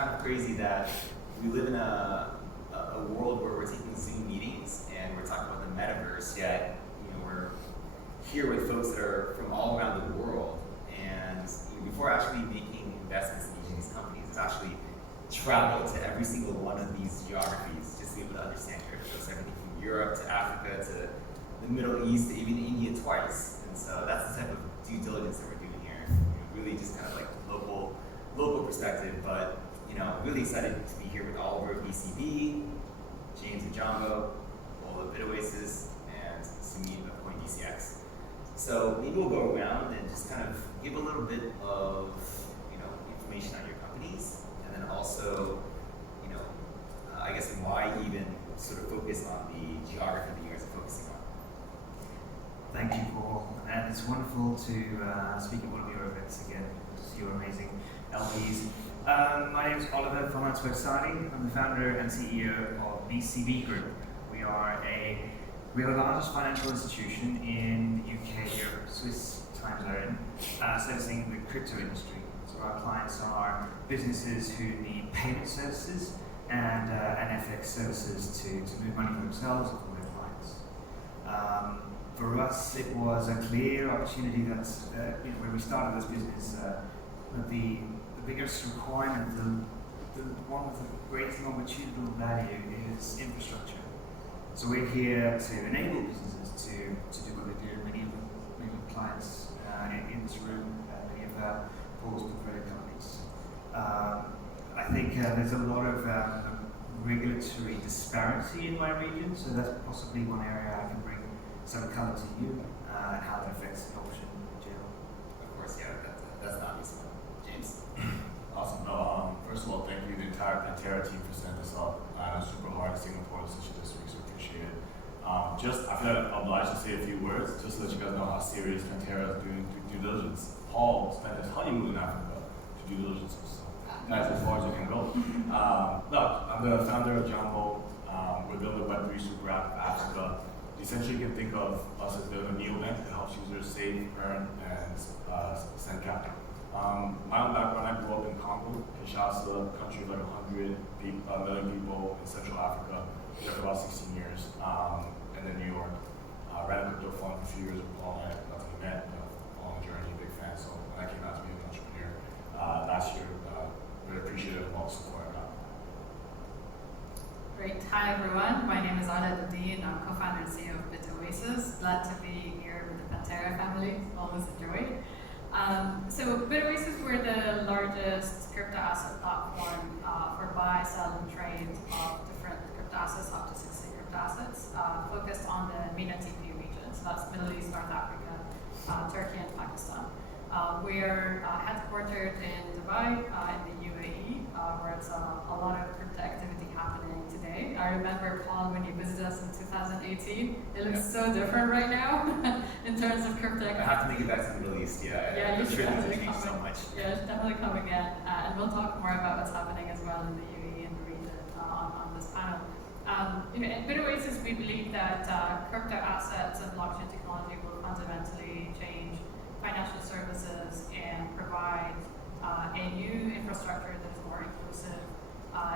kind of crazy that we live in a world where we're taking Zoom meetings and we're talking about the metaverse, yet we're here with folks that are from all around the world. And before actually making investments in each of these companies, it's actually traveled to every single one of these geographies just to be able to understand crypto. So everything from Europe to Africa to the Middle East to even India twice. And so that's the type of due diligence that we're doing here. Really just kind of like local perspective, but really excited to be here with Oliver of BCB, James of Jambo, all of BitOasis, and Sumit of CoinDCX. So maybe we'll go around and just kind of give a little bit of information on your companies, and then also I guess why even sort of focus on the geography that you guys are focusing on. Thank you, Paul. And it's wonderful to speak at one of your events again, to see your amazing LPs. My name is Oliver from Landsberg-Sadie. I'm the founder and CEO of BCB Group. We are the largest financial institution in the UK, Europe, Swiss time zone, servicing the crypto industry. So our clients are businesses who need payment services and FX services to move money for themselves or for their clients. For us, it was a clear opportunity that when we started this business, the biggest requirement, one of the greatest longitudinal value is infrastructure. So we're here to enable businesses to do what they do. Many of the clients in this room, many of Paul's portfolio companies. I think there's a lot of regulatory disparity in my region, so that's possibly one area I can bring some color to you and how that affects adoption in general. Of course, yeah, that's not useful. James? Awesome. No, first of all, thank you, the entire Pantera team, for setting this up. I know super hard in Singapore, especially this week, so appreciate it. I feel like I'm obliged to say a few words, just to let you guys know how serious Pantera is doing due diligence. Paul spent his honeymoon in Africa to due diligence, so that's as far as you can go. Look, I'm the founder of Jambo. We're building a Web3 super app for Africa. Essentially, you can think of us as building a neobank that helps users save, earn, and send capital. My own background, I grew up in Congo, Kinshasa, a country of like 100 million people in Central Africa, there for about 16 years, and then New York. Ran a crypto fund for a few years with Paul. I had nothing met, on the journey, big fan. So when I came out to be an entrepreneur last year, really appreciative of all the support I got. Great. Hi everyone, my name is Doudin. I'm co-founder and CEO of BitOasis. Glad to be here with the Pantera family. Always enjoy. So BitOasis, we're the largest crypto asset platform for buy, sell, and trade of different crypto assets, up to 60 crypto assets, focused on the MENA TP region. So that's Middle East, North Africa, Turkey, and Pakistan. We're headquartered in Dubai, in the UAE, where it's a lot of crypto activity happening today. I remember, Paul, when you visited us in 2018, it looks so different right now in terms of crypto activity. I have to make it back to the Middle East, yeah. Yeah, you should definitely come so much. Yeah, you should definitely come again. And we'll talk more about what's happening as well in the UAE and the region on this panel. At BitOasis, we believe that crypto assets and blockchain technology will fundamentally change financial services and provide a new infrastructure that is more inclusive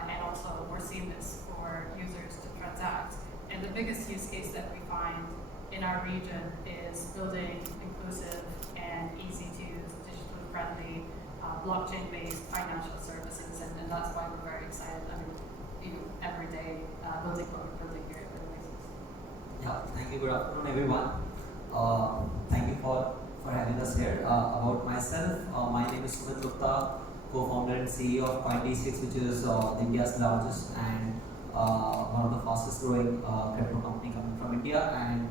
and also more seamless for users to transact. And the biggest use case that we find in our region is building inclusive and easy to use, digitally friendly, blockchain-based financial services, and that's why we're very excited. Every day building what we're building here at BitOasis. Yeah, thank you. Good afternoon, everyone. Thank you for having us here. About myself, my name is Sumit, Gupta, co-founder and CEO of CoinDCX, which is India's largest and one of the fastest growing crypto company coming from India. And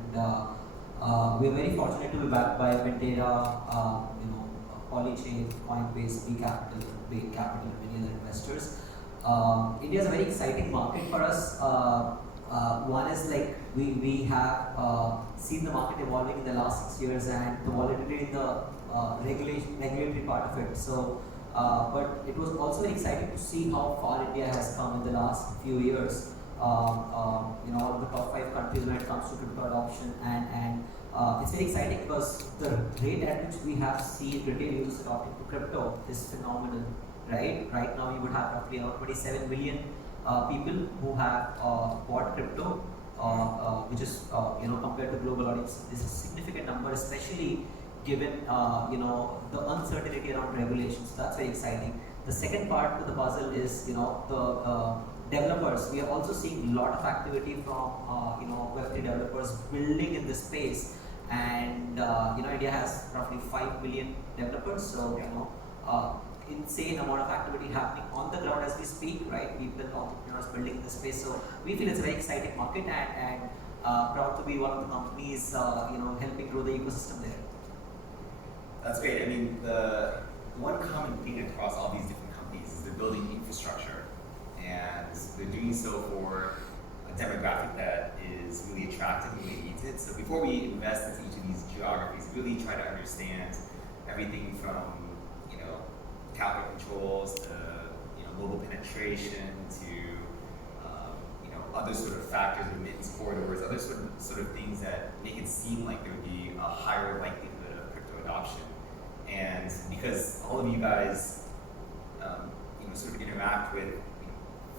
we're very fortunate to be backed by Pantera, Polychain, Coinbase, B Capital, Bain Capital, and many other investors. India is a very exciting market for us. One is like we have seen the market evolving in the last 6 years and the volatility in the regulatory part of it. So, but it was also very exciting to see how far India has come in the last few years. All of the top 5 countries when it comes to crypto adoption, and it's very exciting because the rate at which we have seen retail users adopting to crypto is phenomenal. right? Right now, you would have roughly around 27 million people who have bought crypto, which is compared to global audience, this is a significant number, especially given the uncertainty around regulations. That's very exciting. The second part to the puzzle is the developers. We are also seeing a lot of activity from Web3 developers building in this space, and India has roughly 5 million developers. So insane amount of activity happening on the ground as we speak, right? People, entrepreneurs building in this space. So we feel it's a very exciting market, and proud to be one of the companies helping grow the ecosystem there. That's great. I mean, the one common thing across all these different companies is they're building infrastructure, and they're doing so for a demographic that is really attractive and really needs it. So before we invest into each of these geographies, really try to understand everything from capital controls to mobile penetration to other sort of factors, remittance corridors, other sort of things that make it seem like there would be a higher likelihood of crypto adoption. And because all of you guys sort of interact with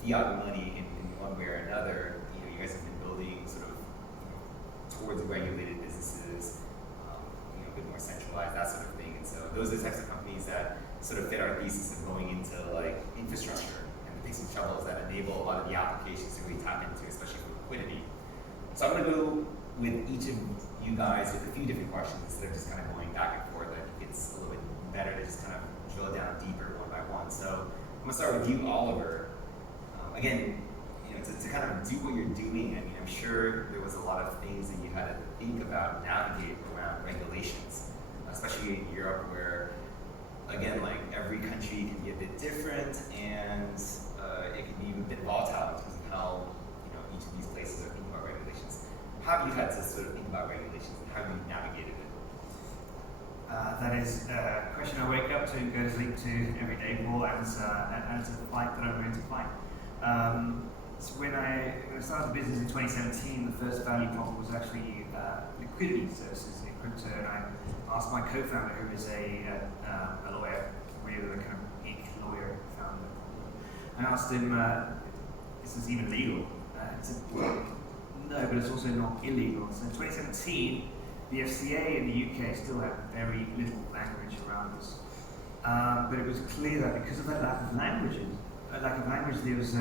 fiat money in one way or another, you guys have been building sort of towards regulated businesses, a bit more centralized, that sort of thing. And so those are the types of companies that sort of fit our thesis of going into like infrastructure and the picks and shovels that enable a lot of the applications to really tap into, especially for liquidity. So I'm going to go with each of you guys with a few different questions instead of just kind of going back and forth. I think it's a little bit better to just kind of drill down deeper one by one. So I'm going to start with you, Oliver. Again, to kind of do what you're doing, I mean, I'm sure there was a lot of things that you had to think about, navigate around regulations, especially in Europe, where, again, like every country can be a bit different, and it can be a bit volatile in terms of how each of these places are thinking about regulations. How have you had to sort of think about regulations, and how have you navigated it? That is a question I wake up to and go to sleep to every day, Paul, and it's a fight that I'm going to fight. So when I started the business in 2017, the first value prop was actually liquidity services in crypto, and I asked my co-founder, who is a lawyer, really the kind of geek lawyer founder, I asked him, is this even legal? He said, no, but it's also not illegal. So in 2017, the FCA in the UK still had very little language around this. But it was clear that because of that lack of language, there was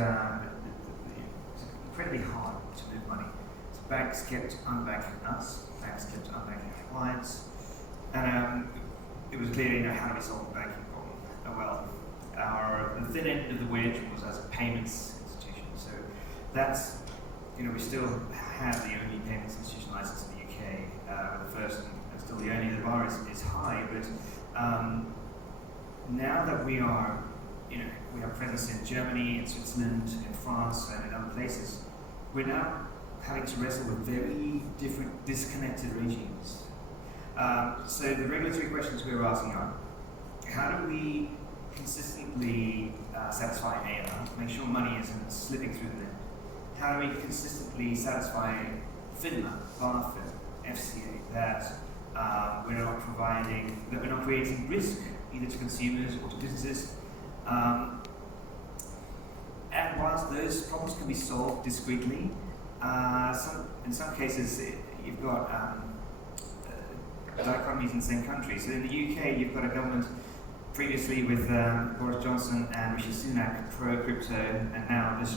incredibly hard to move money. So banks kept unbanking us, banks kept unbanking our clients, and it was clear, how do we solve the banking problem? Well, the thin end of the wedge was as a payments institution. So that's, we still have the only payments institution license in the UK, the first and still the only. The bar is high, but now that we are, we have presence in Germany, in Switzerland, in France, and in other places, we're now having to wrestle with very different, disconnected regimes. So the regulatory questions we're asking are, how do we consistently satisfy AML, make sure money isn't slipping through the net? How do we consistently satisfy FINMA, BaFin, FCA, that we're not creating risk either to consumers or to businesses? And whilst those problems can be solved discreetly, in some cases you've got dichotomies in the same country. So in the UK, you've got a government previously with Boris Johnson and Rishi Sunak pro-crypto, and now Liz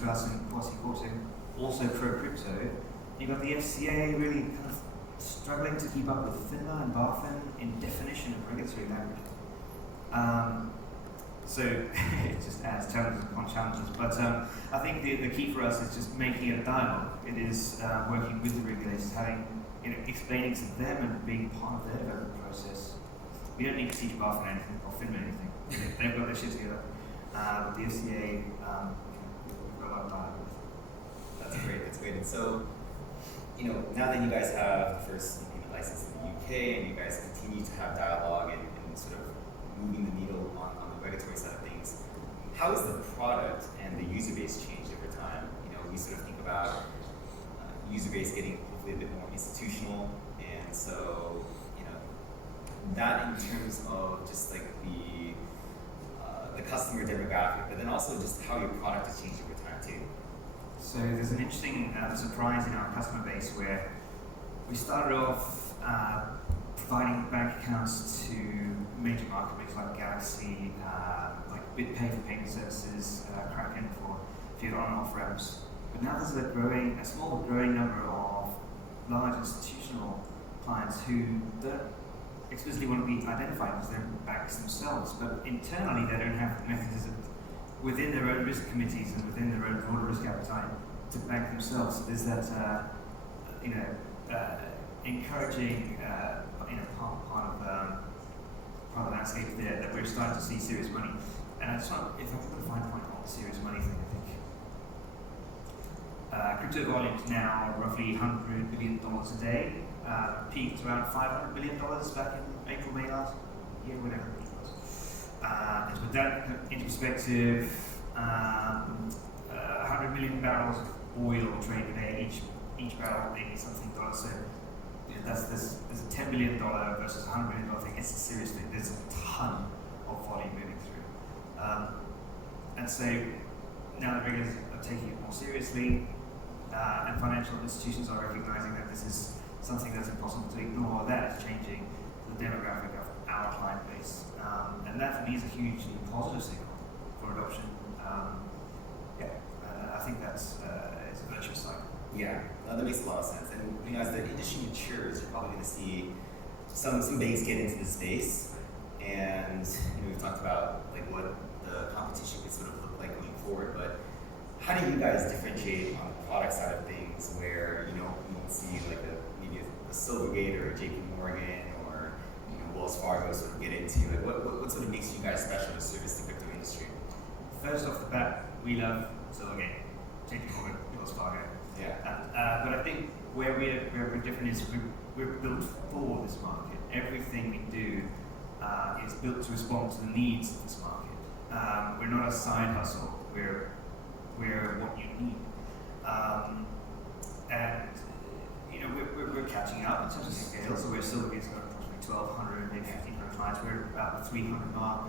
Truss and Kwasi Kwarteng also pro-crypto. You've got the FCA really kind of struggling to keep up with FINMA and BaFin in definition of regulatory language. So it just adds challenges upon challenges. But I think the key for us is just making it a dialogue. It is working with the regulators, explaining to them and being part of their development process. We don't need to teach BaFin anything or FINMA anything. They've got their shit together. The FCA, we've got a lot of dialogue with. That's great. And so, now that you guys have the first payment license in the UK, and you guys continue to have dialogue and sort of moving the needle on the regulatory side of things, how has the product and the user base changed over time? We sort of think about user base getting hopefully a bit more institutional, and so that in terms of just like the the customer demographic, but then also just how your product has changed over time too. So there's an interesting surprise in our customer base where we started off providing bank accounts to major market makers like Galaxy, like BitPay for payment services, Kraken for fiat on-off ramps. But now there's a small growing number of large institutional clients who don't explicitly want to be identified as their banks themselves, but internally they don't have mechanism within their own risk committees and within their own broader risk appetite to bank themselves. So there's that, encouraging, part of the landscape there that we're starting to see serious money. And I just want, if I could find a point on the serious money thing, I think crypto volumes now are roughly $100 billion a day. Peaked around $500 billion back in April, May last year, whatever it was. And to put that into perspective, 100 million barrels of oil trade a day, each barrel $80 something. So there's a $10 billion versus $100 billion thing. It's seriously, there's a ton of volume moving through. And so now the regulators are taking it more seriously, and financial institutions are recognizing that this is something that's impossible to ignore. That is changing the demographic of our client base. And that for me is a hugely positive signal for adoption. I think that's it's a virtuous cycle. Yeah, that makes a lot of sense. And as the industry matures, you're probably going to see some banks get into the space, and we've talked about like what the competition could sort of look like going forward. But how do you guys differentiate on the product side of things, where you won't see like maybe a Silvergate or a JP Morgan or Wells Fargo sort of get into it? What sort of makes you guys special to service the crypto industry? First off the bat, we love Silvergate, JP Morgan, Wells Fargo. Yeah. But I think where we're different is we're built for this market. Everything we do is built to respond to the needs of this market. We're not a side hustle. We're what you need. And we're catching up in terms of scale. So we're Silvergate's got approximately 1,200, maybe 1,500 clients. We're about the 300 mark.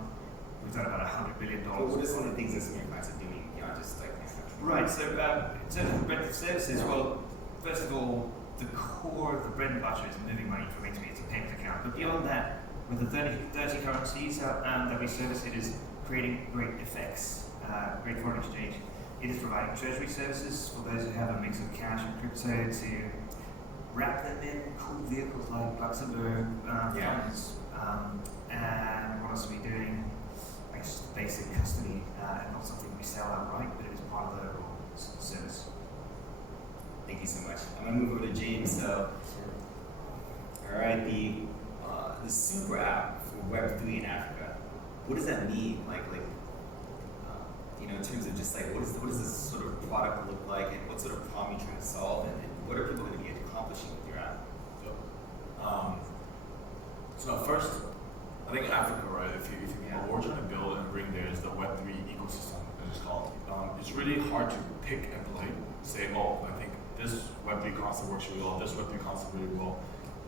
We've done about $100 billion. Well, what are some of the things that some of your clients are doing beyond just like Right, so in terms of the breadth of services, well, first of all, the core of the bread and butter is moving money from A to B to a payment account. But beyond that, with the 30 currencies that we service, it is creating great effects, great foreign exchange. It is providing treasury services for those who have a mix of cash and crypto to wrap them in cool vehicles like Luxembourg funds. And what else are we doing? I guess just basic custody, and not something we sell outright, but it is part of the overall service. Thank you so much. I'm gonna move over to James. So, all right, the super app for Web3 in Africa. What does that mean? In terms of just like what does this sort of product look like, and what sort of problem you're trying to solve, and what are people going to be accomplishing with your app? So first, I think Africa, right? If you what we're trying to build and bring there is the Web3 ecosystem, as it's called. It's really hard to pick and play. Say, I think this Web3 concept works really well. This Web3 concept really well.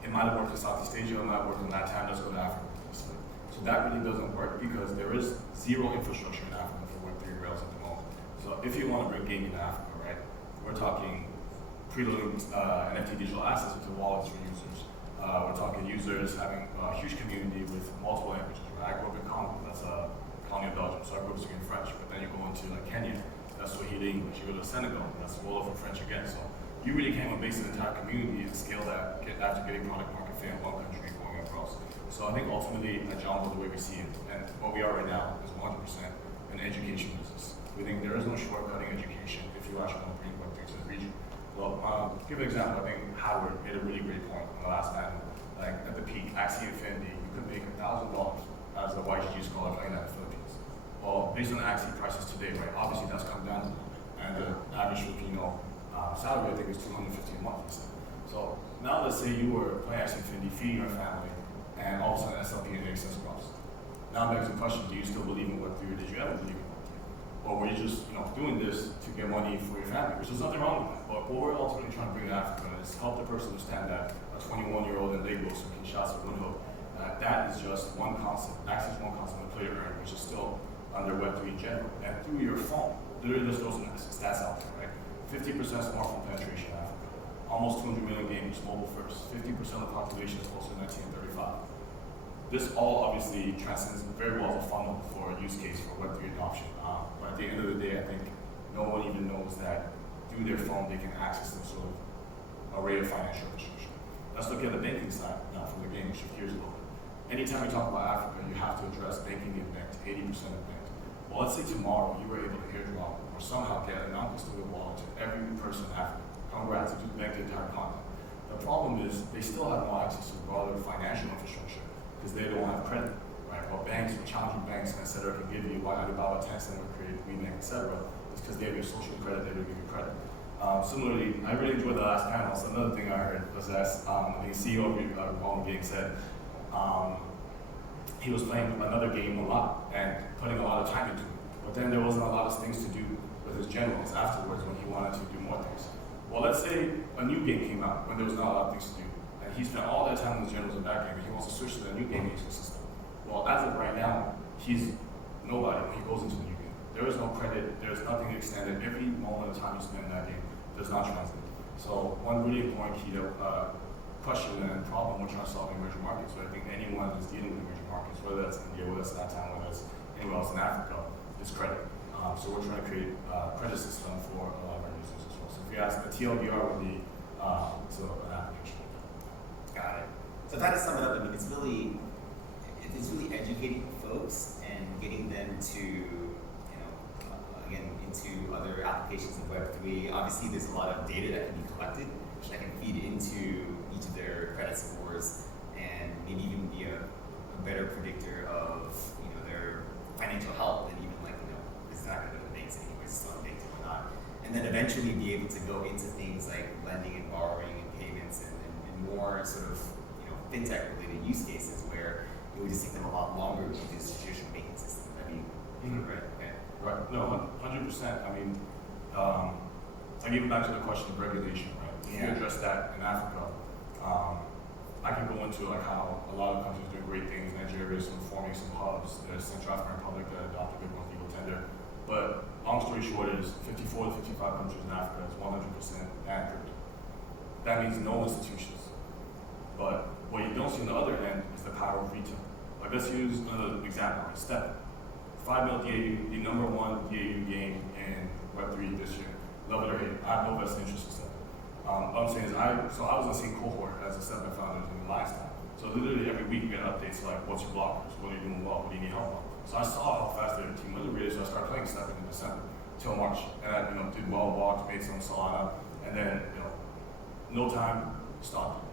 It might have worked in Southeast Asia. It might have worked in LatAm. Let's go to Africa. So that really doesn't work because there is zero infrastructure in Africa for Web3 rails at the moment. So if you want to bring gaming to Africa, right? We're talking preloading NFT digital assets into wallets for users. We're talking users having a huge community with multiple languages. Right? I grew up in Congo, that's a colony of Belgium, so I grew up speaking French. But then you go into like Kenya, that's Swahili English. You go to Senegal, that's Wolof and French again. So you really can't base an entire community and scale that after getting product market fit in one country going across. So I think ultimately at Jambo, the way we see it, and what we are right now, is 100% an education business. We think there is no shortcutting education if you actually want to bring Web3 to the region. Well, give an example. I think Howard made a really great point on the last time. Like at the peak, Axie Infinity, you could make $1,000 as a YGG scholar playing that in the Philippines. Well, based on Axie prices today, right? Obviously that's come down, and the average Filipino salary I think is $250 a month. So now let's say you were playing Axie Infinity, feeding your family, and all of a sudden SLP and AXS cross. Now begs the question: do you still believe in Web3, or did you ever believe in Web3? Or were you just doing this to get money for your family, which is nothing wrong with that. But what we're ultimately trying to bring to Africa is help the person understand that a 21-year-old in Lagos who can shots at Windhoek, that is just one concept. Access one concept, the play to earn, which is still under Web3 in general. And through your phone, literally there's those stats out there, right? 50% smartphone penetration in Africa, almost 200 million gamers, mobile first, 50% of the population is posted in 1935. This all obviously transcends very well as a funnel for a use case for Web3 adoption. But at the end of the day, I think no one even knows that through their phone they can access some sort of array of financial infrastructure. Let's look at the banking side now for the game, shift gears a little bit. Anytime we talk about Africa, you have to address banking being banked, 80% of banked. Well, let's say tomorrow you were able to airdrop or somehow get a non-custodial wallet to every person in Africa. Congrats, you just banked the entire continent. The problem is they still have no access to broader financial infrastructure because they don't have credit, right? What banks, what challenging banks, et cetera, can give you, why Alibaba, Tencent were created, WeBank, et cetera, is because they have your social credit, they don't give you credit. Similarly, I really enjoyed the last panel. So another thing I heard was that the CEO of the game said he was playing another game a lot and putting a lot of time into it. But then there wasn't a lot of things to do with his generals afterwards when he wanted to do more things. Well, let's say a new game came out when there was not a lot of things to do. And he spent all that time with his generals in that game and he wants to switch to the new gaming ecosystem. Well, as of right now, he's nobody when he goes into the new game. There is no credit, there's nothing extended. Every moment of time you spend in that game does not translate. So one really important key to question and problem we're trying to solve in emerging markets. So I think anyone that's dealing with emerging markets, whether that's India, whether that's Latin, whether it's anywhere else in Africa, is credit. So we're trying to create a credit system for a lot of our users as well. So if you ask, the TLDR would be an application. Got it. So if I had to sum it up, I mean, it's really educating folks and getting them to, again, into other applications of Web3. Obviously, there's a lot of data that can be collected, which that can feed into each of their credit scores and maybe even be a better predictor of, their financial health than even it's not going to go to banks anyways, it's not banks and whatnot. And then eventually be able to go into things like lending and borrowing and payments and more sort of, fintech related use cases where it would just take them a lot longer to do this traditional banking system. I mean, right? Okay. Right. No, 100%. I mean, I give back to the question of regulation, right? If you address that in Africa, I can go into like how a lot of countries are doing great things. Nigeria is forming some hubs. There's Central African Republic that adopted Bitcoin legal tender. But long story short is 54 to 55 countries in Africa is 100% anchored. That means no institutions. But what you don't see on the other end is the power of retail. Like let's use another example, like Step. 5 mil DAU, the number one DAU game in Web3 this year. Love it or hate it. I have no vested interest in Step. What I'm saying is I was in the same cohort as the Step founders in the last time. So literally every week we get updates like, what's your blockers? What are you doing well? What do you need help on? So I saw how fast their team was rated, so I started playing Step in December till March. And I did well walked, made some Solana, and then no time, stopped.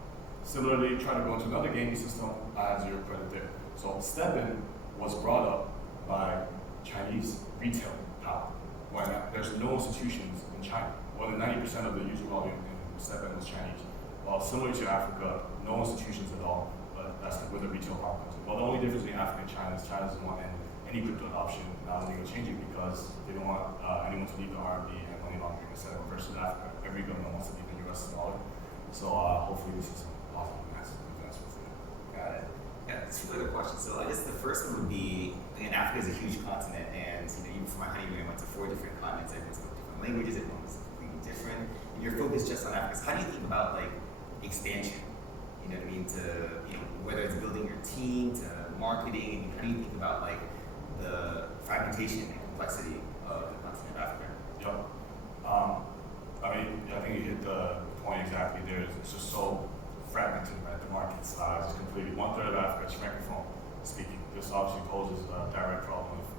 Similarly, try to go into another gaming system, I had 0 credit there. So StepN was brought up by Chinese retail power. When there's no institutions in China. More than 90% of the user volume in StepN was Chinese. While similar to Africa, no institutions at all, but that's where the retail power comes in. Well, the only difference between Africa and China is China doesn't want any crypto adoption. Now it's changing because they don't want anyone to leave the RMB and money laundering, etc. Versus Africa, every government wants to leave the US dollar. So hopefully we see some positive events with it. Got it. Yeah, 2 other questions. So I guess the first one would be, again, Africa is a huge continent, and even for my honeymoon, I went to 4 different continents. I spoke different languages. Everyone was completely different. And you're focused just on Africa. So how do you think about like expansion? You know what I mean? To whether it's building your team, to marketing, and how do you think about like the fragmentation and complexity of the continent of Africa? Yep. I mean, I think you hit the point exactly there. It's just so fragmented, right? The market size is completely 1/3 of Africa is francophone speaking. This obviously poses a direct problem if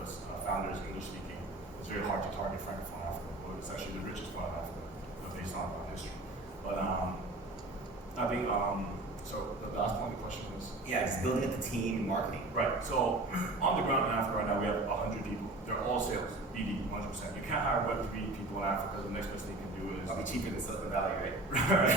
a founder is English speaking. It's very hard to target francophone Africa, but it's actually the richest part of Africa based on history. But I think so. The last point of the question was just building up the team and marketing. Right. So on the ground in Africa right now, we have 100 people. They're all sales, BD, 100%. You can't hire Web3 people in Africa. The next best thing you can do is I'll be cheaper than Silicon Valley, right? Right.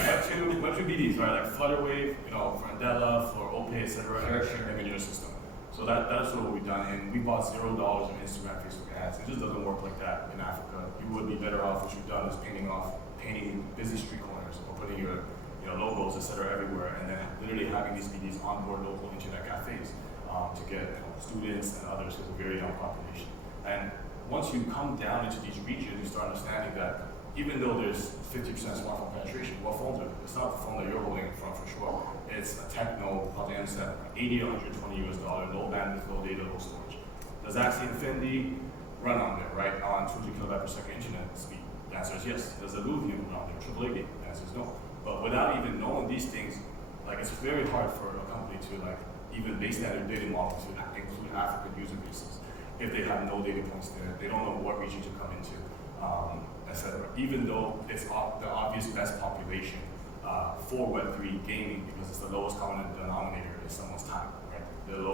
Web2 BDs, right? Like Flutterwave, Frandela, Floor OPay, etc. Sure. In your system. So that's what we've done, and we bought $0 in Instagram, Facebook ads. It just doesn't work like that in Africa. You would be better off. What you've done is painting busy street corners or putting your logos, etc. everywhere, and then literally having these BDs onboard local internet cafes. to get students and others, because it's a very young population. And once you come down into these regions, you start understanding that even though there's 50% smartphone penetration, what phones are they? It's not the phone that you're holding in front for sure. It's a Techno, probably M7, 80 or 120 US dollar, low bandwidth, low data, low storage. Does Axie Infinity run on there, right? On 200 kilobyte per second internet speed? The answer is yes. Does Illuvium run on there? AAA game? The answer is no. But without even knowing these things, like it's very hard for a company to like even base their data model to include African user bases if they have no data points there. They don't know what region to come into, etc. Even though it's the obvious best population for Web3 gaming because it's the lowest common denominator is someone's time, right?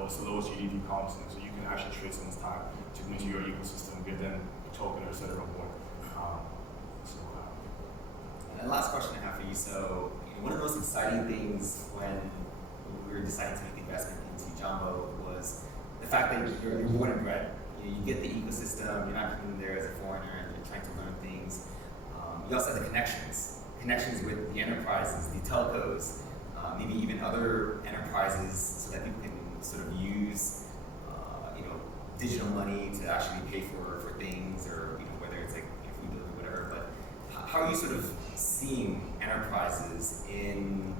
It's the lowest GDP constant, so you can actually trade someone's time to come into your ecosystem, give them a token or set a reward. And last question I have for you. So, one of the most exciting things when we were deciding to make the investment into Jambo was the fact that you're born and bred. You get the ecosystem, you're not coming there as a foreigner, and you're trying to learn things. You also have the connections with the enterprises, the telcos, maybe even other enterprises so that people can sort of use digital money to actually pay for things, or whether it's like food delivery, whatever. But how are you sort of seeing enterprises in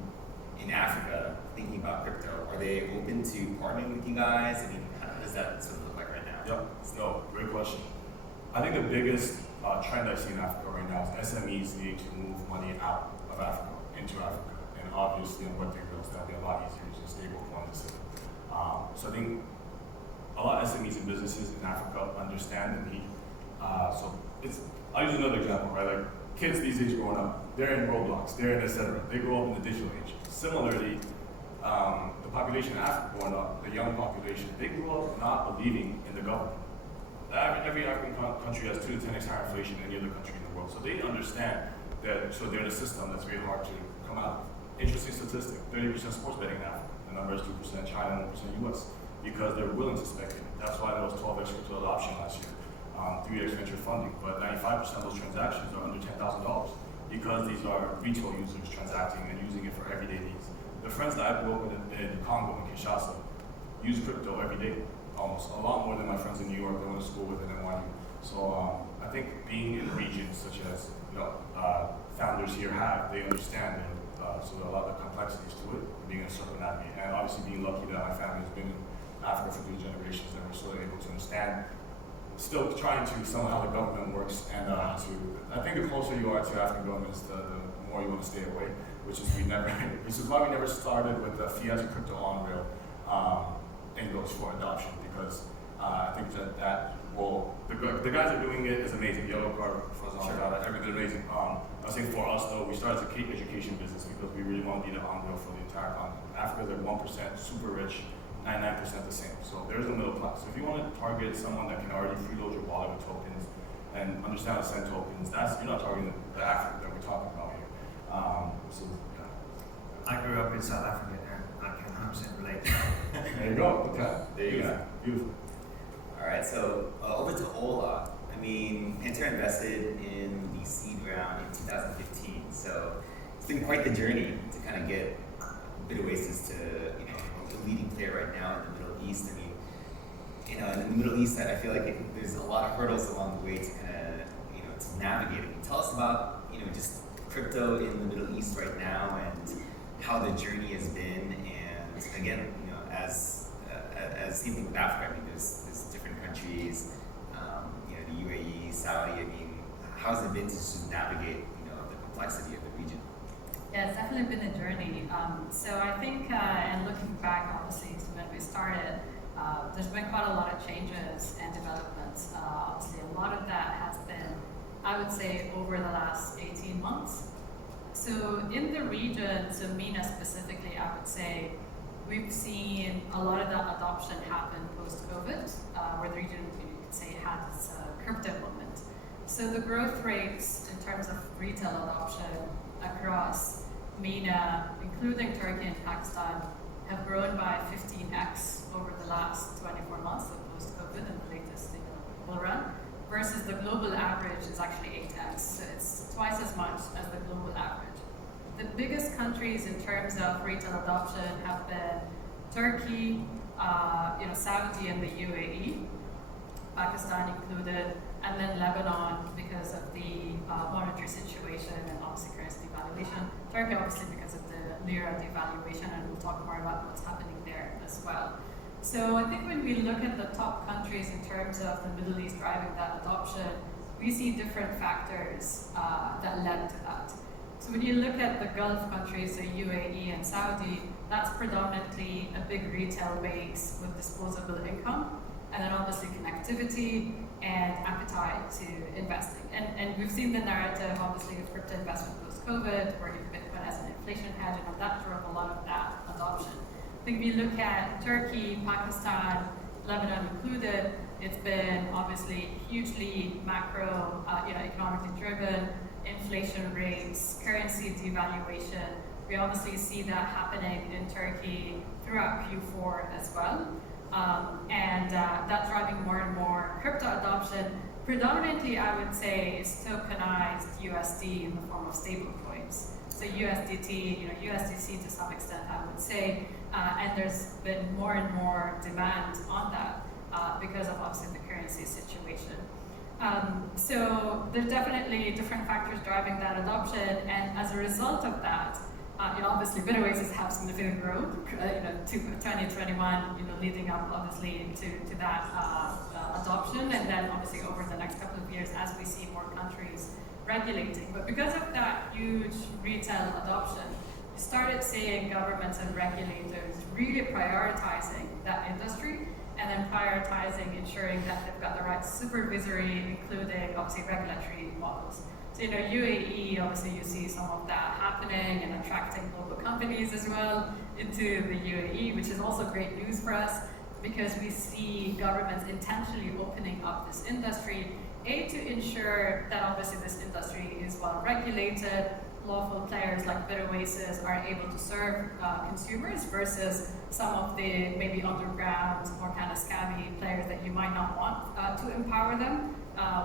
Africa thinking about crypto? Are they open to partnering with you guys? I mean, how does that sort of look like right now? Yep. No, great question. I think the biggest trend I see in Africa right now is SMEs needing to move money out of Africa into Africa, and obviously on Web3 rails that'll be a lot easier using stablecoins. So I think a lot of SMEs and businesses in Africa understand the need. I'll use another example, right? Like kids these days growing up, they're in Roblox, they're in etc. They grow up in the digital age. Similarly, the population in Africa growing up, the young population, they grew up not believing in the government. Every African country has 2 to 10x higher inflation than any other country in the world. So they understand that, so they're in a system that's very hard to come out. Interesting statistic, 30% sports betting in Africa. The number is 2% China, 1% US, because they're willing to speculate. That's why there was 12x crypto adoption last year, 3x venture funding, but 95% of those transactions are under $10,000 because these are retail users transacting and using it for everyday needs. The friends that I grew up with in Congo and Kinshasa use crypto every day, almost a lot more than my friends in New York that went to school with at NYU. So I think being in regions such as founders here have, they understand and so there are a lot of complexities to it, being a circumnavigate, and obviously being lucky that my family has been in Africa for 3 generations and we're still able to understand, still trying to somehow the government works and I think the closer you are to African governments, the more you want to stay away, which is why we never started with the fiat to crypto on rail angles for adoption, because I think that the guys are doing it is amazing. Yellow card, everything's amazing. I think for us though, we started as a education business because we really want to be the on rail for the entire continent. Africa's at 1%, super rich, 99% the same. So there's a middle class. So if you want to target someone that can already freeload your wallet with tokens and understand how to send tokens, you're not targeting the Africa that we're talking about here. I grew up in South Africa and I can 100% relate. There you go. Okay. There you go. Beautiful. All right, so over to Ola. I mean, Pantera invested in the seed round in 2015, so it's been quite the journey to kind of get BitOasis to a leading player right now in the Middle East. I mean, in the Middle East, I feel like there's a lot of hurdles along the way to kind of to navigate. Can you tell us about just crypto in the Middle East right now and how the journey has been, and again, as same thing with Africa. I mean, there's different countries, the UAE, Saudi. I mean, how's it been to just navigate, the complexity of the region? Yeah, it's definitely been a journey. So I think, and looking back, obviously, to when we started, there's been quite a lot of changes and developments. Obviously, a lot of that has been, I would say, over the last 18 months. So in the region, so MENA specifically, I would say, we've seen a lot of that adoption happen post-COVID, where the region, you could say, had this crypto moment. So the growth rates in terms of retail adoption across MENA, including Turkey and Pakistan, have grown by 15x over the last 24 months, so post-COVID and the latest bull run, versus the global average is actually 8x, so it's twice as much as the global average. The biggest countries in terms of retail adoption have been Turkey, Saudi and the UAE, Pakistan included, and then Lebanon because of the monetary situation and obviously currency devaluation. Turkey obviously because of the lira devaluation, and we'll talk more about what's happening there as well. So I think when we look at the top countries in terms of the Middle East driving that adoption, we see different factors that led to that. So when you look at the Gulf countries, the UAE and Saudi, that's predominantly a big retail base with disposable income, and then obviously connectivity and appetite to investing. And we've seen the narrative, obviously, of crypto investment post-COVID, where Bitcoin as an inflation hedge, and that drove a lot of that adoption. I think we look at Turkey, Pakistan, Lebanon included, it's been obviously hugely macro, economically driven, inflation rates, currency devaluation. We obviously see that happening in Turkey throughout Q4 as well. And that's driving more and more crypto adoption. Predominantly, I would say, is tokenized USD in the form of stable coins. So USDT, USDC to some extent, I would say, and there's been more and more demand on that because of obviously the currency situation. So there's definitely different factors driving that adoption, and as a result of that, obviously BitOasis have significant growth, to 2021, leading up obviously to that adoption, and then obviously over the next couple of years as we see more countries regulating. But because of that huge retail adoption, we started seeing governments and regulators really prioritizing that industry, and then prioritizing ensuring that they've got the right supervisory, including obviously regulatory models. So UAE, obviously you see some of that happening and attracting global companies as well into the UAE, which is also great news for us because we see governments intentionally opening up this industry, to ensure that obviously this industry is well regulated, lawful players like BitOasis are able to serve consumers versus some of the maybe underground, more kind of scammy players that you might not want to empower them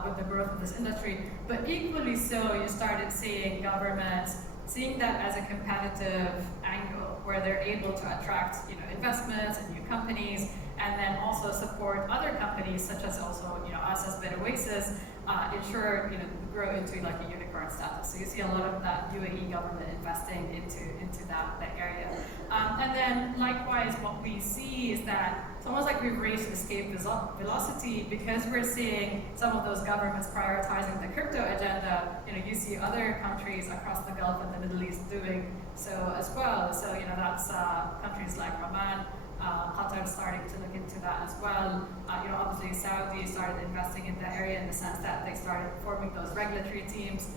with the growth of this industry. But equally so, you started seeing governments seeing that as a competitive angle where they're able to attract investments and new companies, and then also support other companies such as also us as BitOasis, ensure grow into like a unicorn status. So you see a lot of that UAE government investing into that area. And then likewise, what we see is that it's almost like we've reached escape velocity because we're seeing some of those governments prioritizing the crypto agenda. You see other countries across the Gulf and the Middle East doing so as well. So that's countries like Oman. Qatar starting to look into that as well. Obviously Saudi started investing in that area in the sense that they started forming those regulatory teams.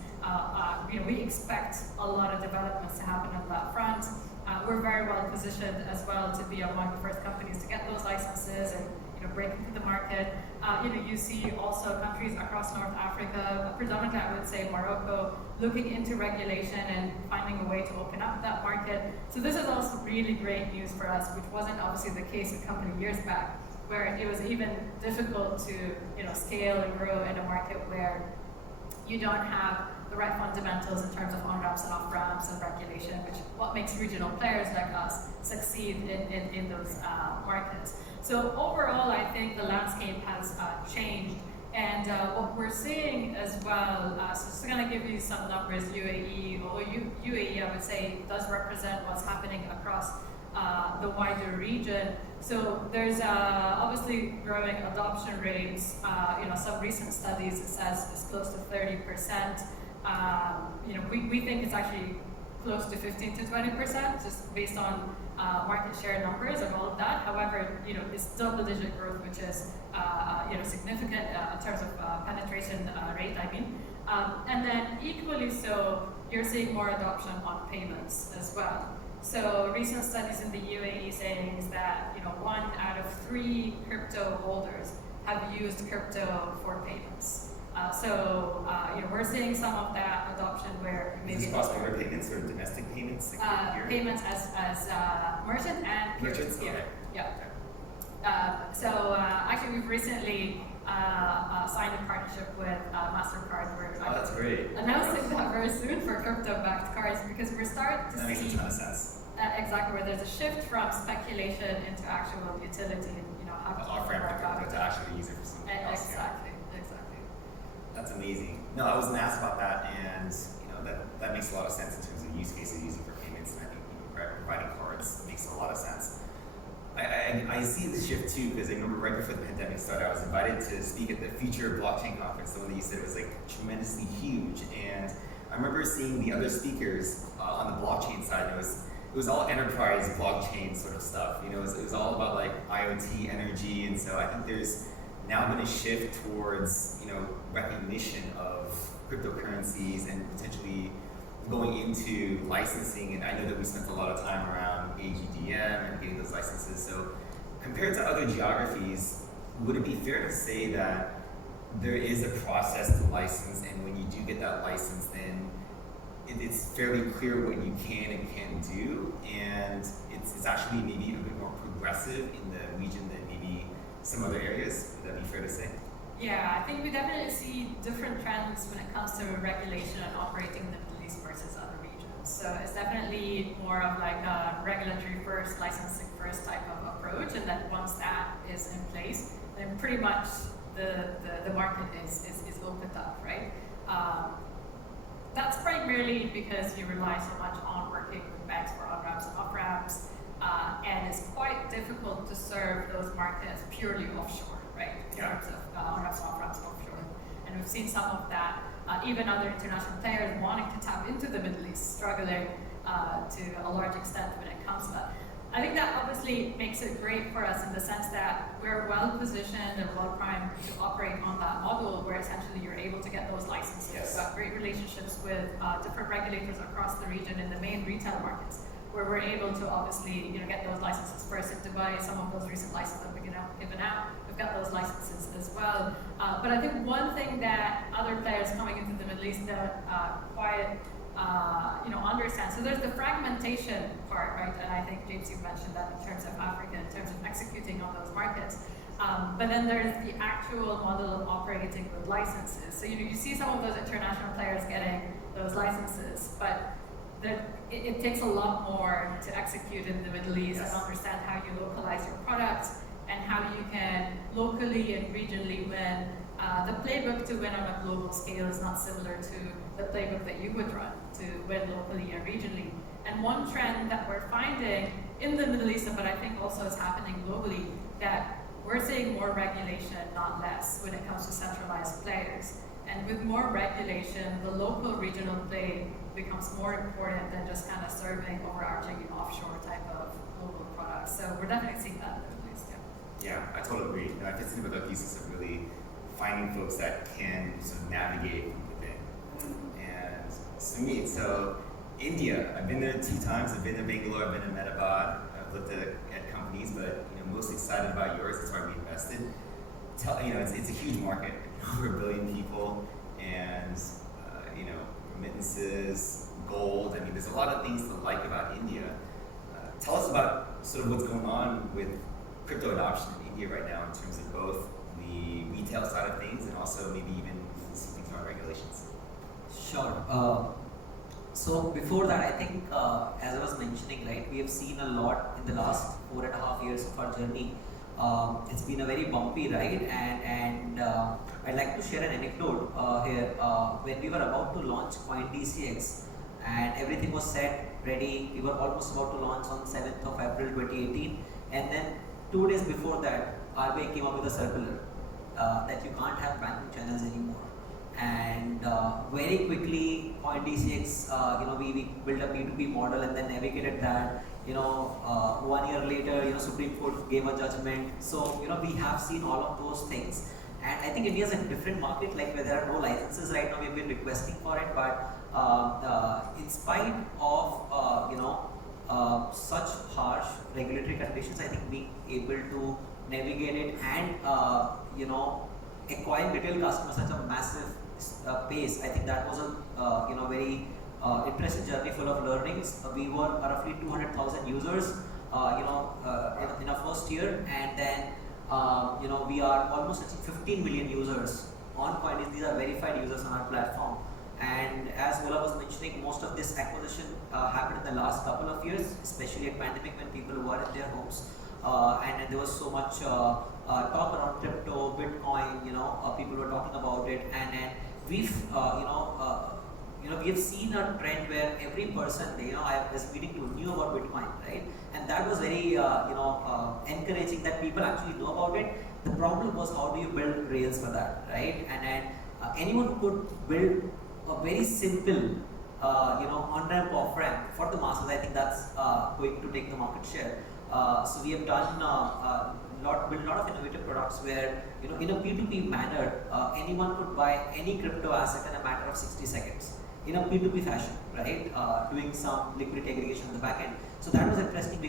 We expect a lot of developments to happen on that front. We're very well positioned as well to be among the first companies to get those licenses and break into the market. You see also countries across North Africa, predominantly I would say Morocco, looking into regulation and finding a way to open up that market. So this is also really great news for us, which wasn't obviously the case a couple of years back, where it was even difficult to scale and grow in a market where you don't have the right fundamentals in terms of on-ramps and off-ramps and regulation, which what makes regional players like us succeed in those markets. So overall, I think the landscape has changed, and what we're seeing as well, so just going to give you some numbers, UAE, I would say does represent what's happening across the wider region. So there's obviously growing adoption rates. Some recent studies it says it's close to 30%. We think it's actually close to 15 to 20%, just based on market share numbers and all of that. However, it's double-digit growth, which is significant in terms of penetration rate. And then equally so, you're seeing more adoption on payments as well. So recent studies in the UAE saying is that 1 out of 3 crypto holders have used crypto for payments. So we're seeing some of that adoption where maybe is this cross-border payments or domestic payments? Payments as merchant and merchants. Okay. Yeah. So actually, we've recently signed a partnership with MasterCard. We're that's great. announcing that very soon for crypto-backed cards because we're starting to see. That makes a ton of sense. Exactly, where there's a shift from speculation into actual utility, and how The to off-ramp work out. to actually use it for something else. Exactly. That's amazing. No, I wasn't asked about that, and that makes a lot of sense in terms of use cases using for payments, and I think providing cards makes a lot of sense. I see the shift too, because I remember right before the pandemic started, I was invited to speak at the Future Blockchain Conference, the one that you said was like tremendously huge, and I remember seeing the other speakers on the blockchain side. It was all enterprise blockchain sort of stuff. It was all about like IoT energy, and so I think there's now been a shift towards recognition of cryptocurrencies and potentially going into licensing. And I know that we spent a lot of time around AGDM and getting those licenses. So compared to other geographies, would it be fair to say that there is a process to license, and when you do get that license, then it's fairly clear what you can and can't do, and it's actually maybe a bit more progressive in the region than maybe some other areas? Would that be fair to say? Yeah, I think we definitely see different trends when it comes to regulation and operating in the Middle East versus other regions. So it's definitely more of like a regulatory first, licensing first type of approach, and then once that is in place, then pretty much the market is opened up, right? That's primarily because you rely so much on working with banks for on-ramps and off-ramps, and it's quite difficult to serve those markets purely offshore, right? In terms of on-ramps and off-ramps offshore. And we've seen some of that, even other international players wanting to tap into the Middle East, struggling to a large extent when it comes to that. I think that obviously makes it great for us in the sense that we're well positioned and well primed to operate on that model where essentially you're able to get those licenses. Yes. We've got great relationships with different regulators across the region in the main retail markets, where we're able to obviously get those licenses first. In Dubai, some of those recent licenses have been given out. We've got those licenses as well. But I think one thing that other players coming into the Middle East that quite understand. So there's the fragmentation part, right? And I think James, you mentioned that in terms of Africa, in terms of executing on those markets. But then there's the actual model of operating with licenses. So you see some of those international players getting those licenses, but it takes a lot more to execute in the Middle East and understand how you localize your products and how you can locally and regionally win. The playbook to win on a global scale is not similar to the playbook that you would run to win locally and regionally. And one trend that we're finding in the Middle East, but I think also is happening globally, that we're seeing more regulation, not less, when it comes to centralized players. And with more regulation, the local regional play becomes more important than just kind of serving overarching offshore type of global products. So we're definitely seeing that in the Middle East. Yeah, I totally agree. And that fits in with the thesis of really finding folks that can sort of navigate from within. And Sumit, so India, I've been there 2 times. I've been to Bangalore, I've been to Medabad. I've looked at companies, but most excited about yours. That's why we invested. It's a huge market, over 1 billion people, and remittances, gold. I mean, there's a lot of things to like about India. Tell us about sort of what's going on with crypto adoption in India right now in terms of both the retail side of things and also maybe even some things around regulations. Sure. So before that, I think as I was mentioning, right, we have seen a lot in the last 4.5 years of our journey. It's been a very bumpy ride, and I'd like to share an anecdote here. When we were about to launch CoinDCX and everything was set, ready, we were almost about to launch on 7th of April 2018, and then 2 days before that, RBI came up with a circular that you can't have banking channels anymore. And very quickly, CoinDCX, we built a B2B model and then navigated that. 1 year later, Supreme Court gave a judgment. So, we have seen all of those things. And I think India is a different market, like where there are no licenses right now. We've been requesting for it, but in spite of such harsh regulatory conditions, I think being able to navigate it and acquiring retail customers at a massive pace, I think that was a very interesting journey full of learnings. We were roughly 200,000 users, in our first year, and then we are almost at 15 million users on CoinDCX. These are verified users on our platform. And as Ola was mentioning, most of this acquisition happened in the last couple of years, especially at pandemic when people were in their homes, and there was so much talk around crypto, Bitcoin. People were talking about it, and we've we have seen a trend where every person, I was meeting to knew about Bitcoin, right? And that was very, encouraging that people actually know about it. The problem was how do you build rails for that, right? And anyone who could build a very simple, on-ramp, off-ramp for the masses, I think that's going to take the market share. So we have done built a lot of innovative products where, in a P2P manner, anyone could buy any crypto asset in a matter of 60 seconds. In a P2P fashion, right? Doing some liquidity aggregation in the back end. So that was interesting. We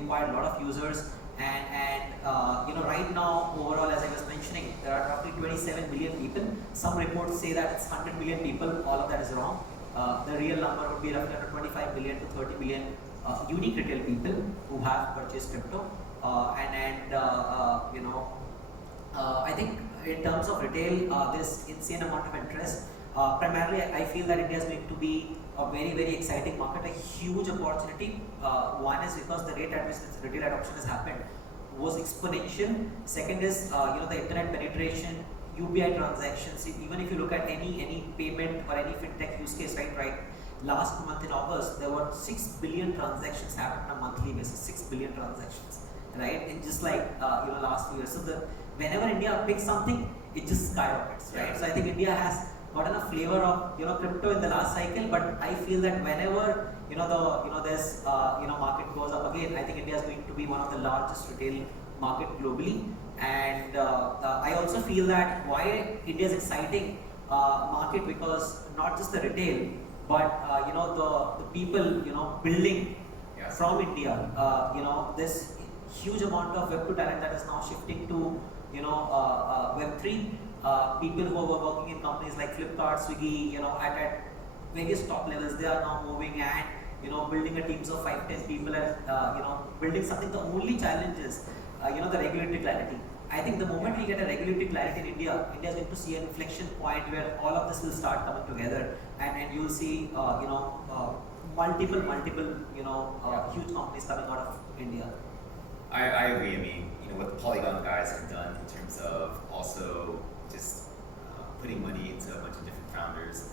acquired a lot of users, and right now overall, as I was mentioning, there are roughly 27 million people. Some reports say that it's 100 million people. All of that is wrong. The real number would be roughly 25 million to 30 million unique retail people who have purchased crypto. I think in terms of retail, there's insane amount of interest. Primarily, I feel that India is going to be a very, very exciting market, a huge opportunity. One is because the rate at which retail adoption has happened was exponential. Second is, the internet penetration, UPI transactions. Even if you look at any payment or any fintech use case, right? Last month in August, there were 6 billion transactions happened on a monthly basis. 6 billion transactions, right? In just like last few years. So whenever India picks something, it just skyrockets, right? So I think India has gotten a flavor of crypto in the last cycle, but I feel that whenever this market goes up again, I think India is going to be one of the largest retail market globally. And I also feel that why India is exciting market, because not just the retail, but the people building from India. This huge amount of Web2 talent that is now shifting to Web3. People who are working in companies like Flipkart, Swiggy, at various top levels, they are now moving and building a teams of 5-10 people and building something. The only challenge is the regulatory clarity. I think the moment we get a regulatory clarity in India is going to see an inflection point where all of this will start coming together, and you'll see multiple huge companies coming out of India. I agree. I mean, what the Polygon guys have done in terms of also just putting money into a bunch of different founders.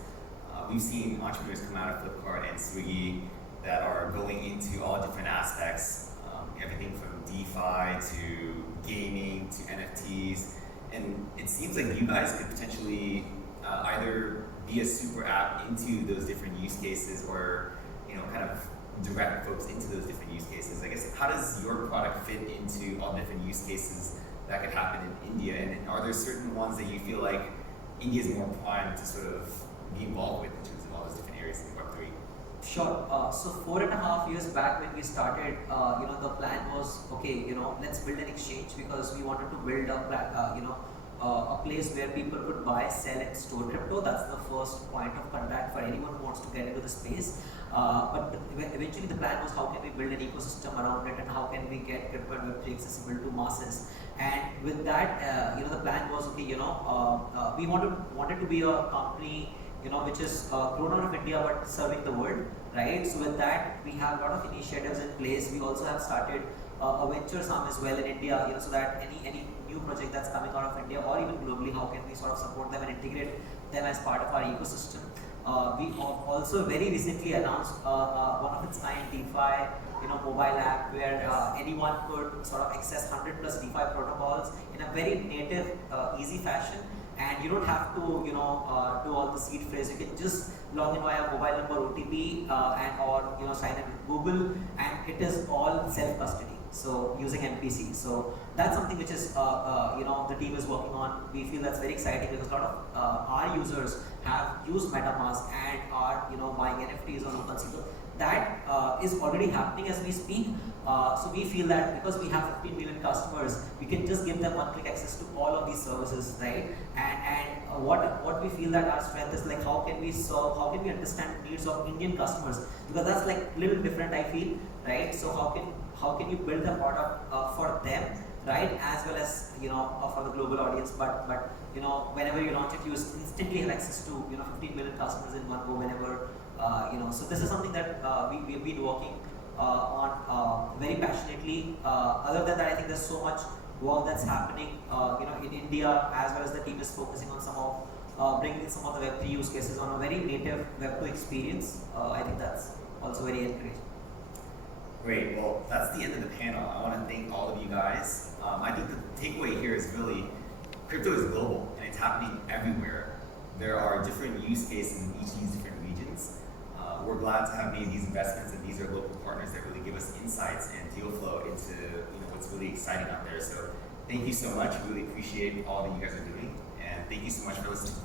We've seen entrepreneurs come out of Flipkart and Swiggy that are going into all different aspects, everything from DeFi to gaming to NFTs, and it seems like you guys could potentially either be a super app into those different use cases, or kind of direct folks into those different use cases. I guess, how does your product fit into all the different use cases that could happen in India? And are there certain ones that you feel like India is more primed to sort of be involved with in terms of all those different areas in Web3? Sure. So 4.5 years back when we started, the plan was, okay, let's build an exchange, because we wanted to build a place where people could buy, sell, and store crypto. That's the first point of contact for anyone who wants to get into the space. But eventually the plan was, how can we build an ecosystem around it, and how can we get crypto and Web3 accessible to masses? And with that, the plan was, okay, we wanted to be a company which is grown out of India but serving the world, right? So with that, we have a lot of initiatives in place. We also have started a venture arm as well in India, so that any new project that's coming out of India or even globally, how can we sort of support them and integrate them as part of our ecosystem? We also very recently announced one of its kind DeFi, mobile app where anyone could sort of access 100+ DeFi protocols in a very native, easy fashion. And you don't have to, do all the seed phrase. You can just log in via mobile number, OTP, or sign in with Google, and it is all self-custody. So using MPC. So that's something which is, the team is working on. We feel that's very exciting, because a lot of our users have used MetaMask and are, buying NFTs on OpenSea. So that is already happening as we speak. So we feel that because we have 15 million customers, we can just give them one-click access to all of these services, right? And what we feel that our strength is, like, how can we serve, how can we understand the needs of Indian customers? Because that's like a little different, I feel, right? So how can you build a product for them, right? As well as for the global audience, but whenever you launch it, you instantly have access to 15 million customers in one go, whenever So this is something that we've been working on very passionately. Other than that, I think there's so much work that's happening, in India, as well as the team is focusing on some of bringing some of the Web3 use cases on a very native Web2 experience. I think that's also very encouraging. Great. Well, that's the end of the panel. I want to thank all of you guys. I think the takeaway here is really crypto is global and it's happening everywhere. There are different use cases in each of these different regions. We're glad to have made these investments, and these are local partners that really give us insights and deal flow into what's really exciting out there. So thank you so much. We really appreciate all that you guys are doing, and thank you so much for listening.